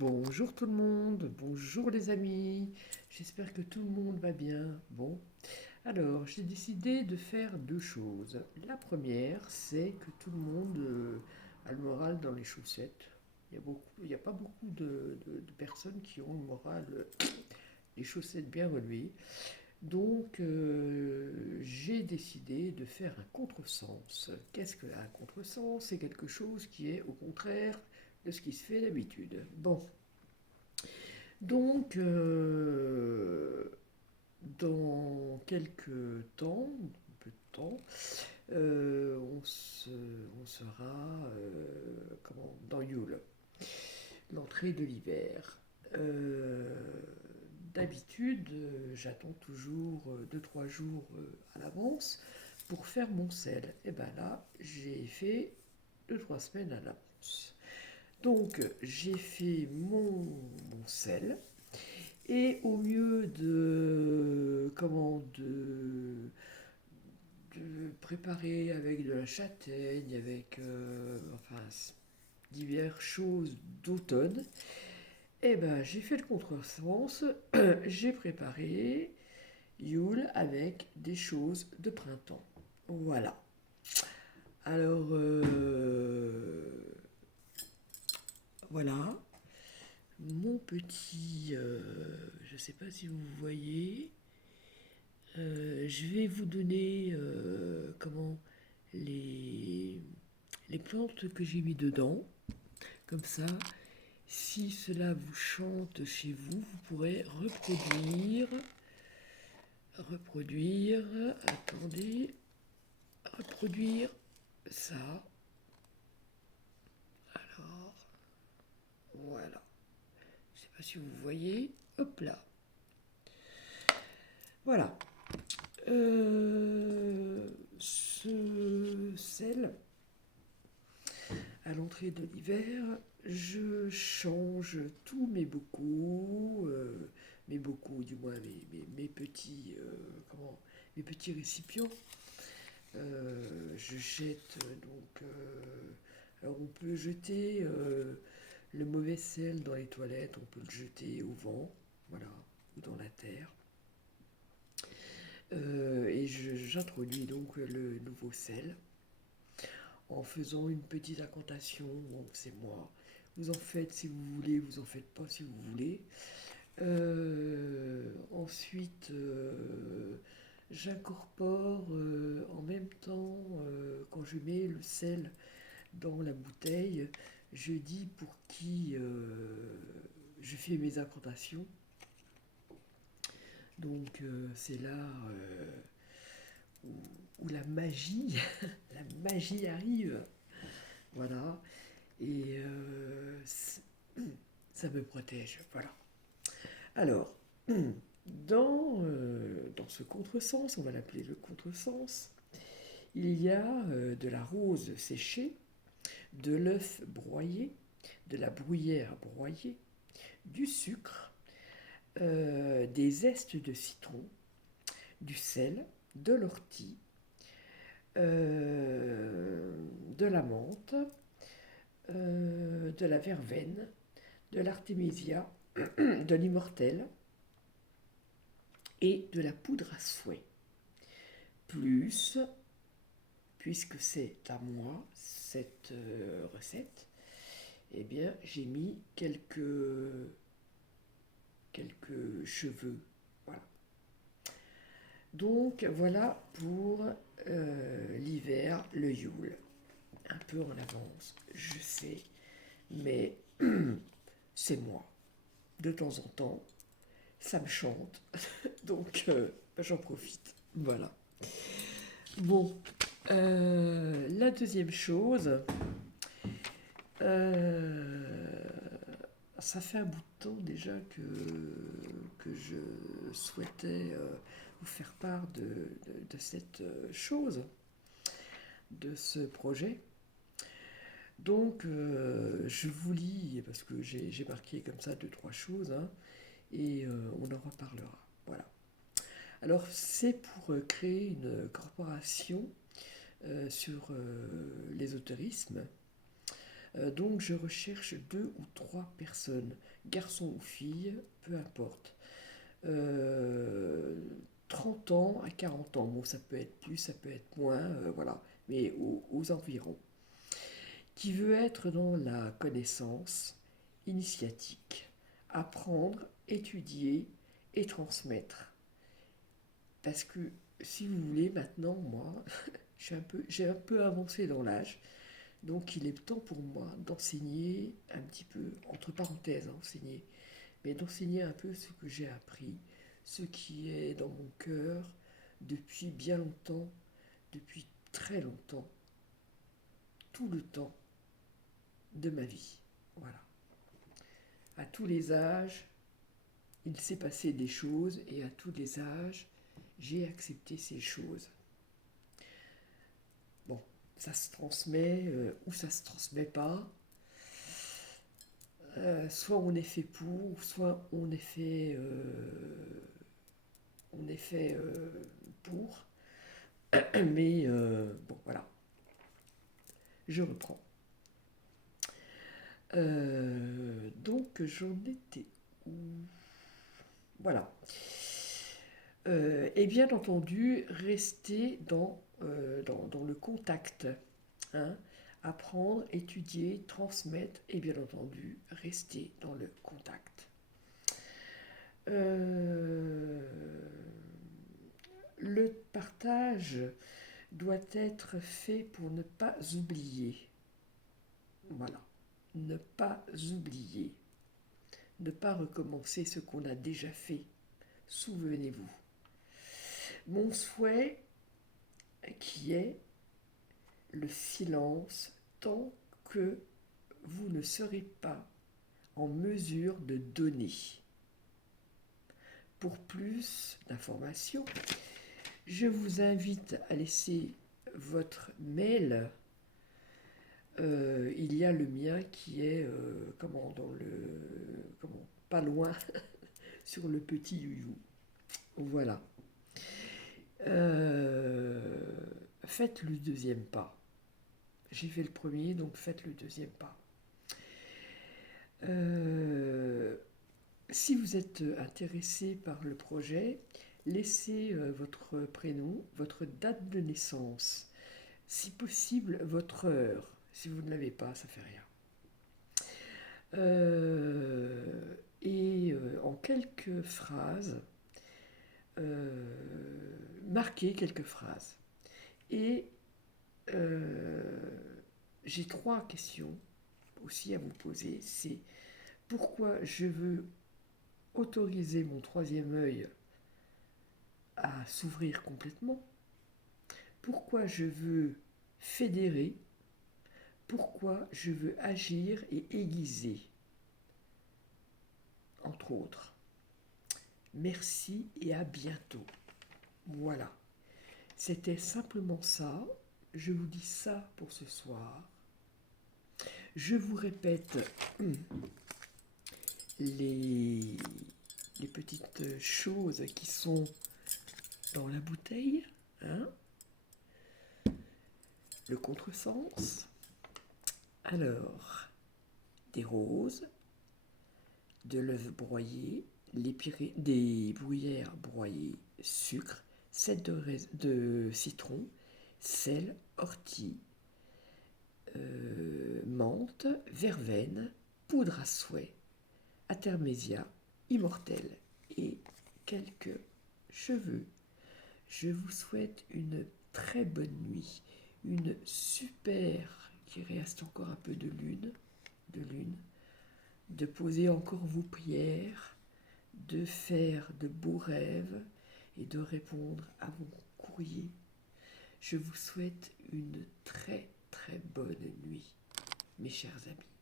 Bonjour tout le monde, bonjour les amis, j'espère que tout le monde va bien. Bon, alors j'ai décidé de faire deux choses. La première, c'est que tout le monde a le moral dans les chaussettes. Il n'y a pas beaucoup de personnes qui ont le moral, les chaussettes bien relevées. Donc j'ai décidé de faire un contresens. Qu'est-ce que un contresens? C'est quelque chose qui est au contraire de ce qui se fait d'habitude. Bon, donc, dans quelques temps, un peu de temps, on sera dans Yule, l'entrée de l'hiver. Euh, D'habitude, j'attends toujours 2-3 jours à l'avance pour faire mon sel. Et bien là, j'ai fait 2-3 semaines à l'avance. Donc, j'ai fait mon sel. Et au lieu de préparer avec de la châtaigne, avec enfin diverses choses d'automne, eh ben j'ai fait le contresens. J'ai préparé Yule avec des choses de printemps. Voilà. Alors voilà mon petit. Je ne sais pas si vous voyez. Je vais vous donner les, les plantes que j'ai mis dedans. Comme ça, si cela vous chante chez vous, vous pourrez reproduire, attendez, reproduire ça. Alors, voilà. Je ne sais pas si vous voyez. Hop là. Voilà. Ce sel, à l'entrée de l'hiver, je change tous mes bocaux, du moins mes petits, mes petits récipients. Je jette alors on peut jeter le mauvais sel dans les toilettes, on peut le jeter au vent, voilà, ou dans la terre. Et j'introduis donc le nouveau sel en faisant une petite incantation. Bon, c'est moi. Vous en faites si vous voulez, vous en faites pas si vous voulez. Ensuite, j'incorpore en même temps, quand je mets le sel dans la bouteille, je dis pour qui je fais mes incantations. Donc c'est là où, où la magie, la magie arrive. Voilà. Et ça me protège. Voilà. Alors, dans ce contresens, on va l'appeler le contresens, il y a de la rose séchée, de l'œuf broyé, de la bruyère broyée, du sucre, des zestes de citron, du sel, de l'ortie, de la menthe, de la verveine, de l'artémisia, de l'immortel et de la poudre à souhait. Plus, puisque c'est à moi cette recette, eh bien j'ai mis quelques cheveux. Voilà. Donc voilà pour l'hiver, le Yule. Un peu en avance, je sais, mais c'est moi. De temps en temps, ça me chante, donc j'en profite. Voilà. Bon, la deuxième chose, euh, ça fait un bout de temps déjà que je souhaitais vous faire part de cette chose, de ce projet. Donc, je vous lis, parce que j'ai marqué comme ça deux, trois choses, hein, et on en reparlera. Voilà. Alors, c'est pour créer une corporation sur l'ésotérisme. Donc je recherche 2 ou 3 personnes, garçon ou fille, peu importe. Euh, 30 ans à 40 ans, bon ça peut être plus, ça peut être moins, voilà, mais aux environs. Qui veut être dans la connaissance initiatique, apprendre, étudier et transmettre. Parce que si vous voulez, maintenant, moi, j'ai un peu avancé dans l'âge, donc il est temps pour moi d'enseigner un petit peu, entre parenthèses, enseigner, mais d'enseigner un peu ce que j'ai appris, ce qui est dans mon cœur depuis bien longtemps, depuis très longtemps, tout le temps de ma vie. Voilà. À tous les âges, il s'est passé des choses et à tous les âges, j'ai accepté ces choses. Bon, ça se transmet ou ça se transmet pas. Soit on est fait pour, soit on est fait pour. Mais bon, voilà, je reprends. Donc j'en étais où? Voilà. Et bien entendu, rester dans le contact. Hein. Apprendre, étudier, transmettre et bien entendu, rester dans le contact. Euh, le partage doit être fait pour ne pas oublier. Voilà. Ne pas oublier. Ne pas recommencer ce qu'on a déjà fait. Souvenez-vous. Mon souhait qui est le silence tant que vous ne serez pas en mesure de donner. Pour plus d'informations, je vous invite à laisser votre mail. Il y a le mien qui est pas loin sur le petit youyou. Voilà. Euh, Faites le deuxième pas. J'ai fait le premier, donc faites le deuxième pas. Si vous êtes intéressé par le projet, laissez votre prénom, votre date de naissance, si possible votre heure. Si vous ne l'avez pas, ça fait rien. En quelques phrases, marquez quelques phrases. Et j'ai 3 questions aussi à vous poser. C'est pourquoi je veux autoriser mon troisième œil à s'ouvrir complètement, pourquoi je veux fédérer, pourquoi je veux agir et aiguiser, entre autres. Merci et à bientôt. Voilà. C'était simplement ça. Je vous dis ça pour ce soir. Je vous répète les petites choses qui sont dans la bouteille. Hein. Le contresens. Alors, des roses, de l'œuf broyé, des bruyères broyées, sucre, sel de citron, sel, ortie, menthe, verveine, poudre à souhait, artémisia, immortel et quelques cheveux. Je vous souhaite une très bonne nuit, une super, qu'il reste encore un peu de lune, de poser encore vos prières, de faire de beaux rêves et de répondre à vos courriers. Je vous souhaite une très très bonne nuit, mes chers amis.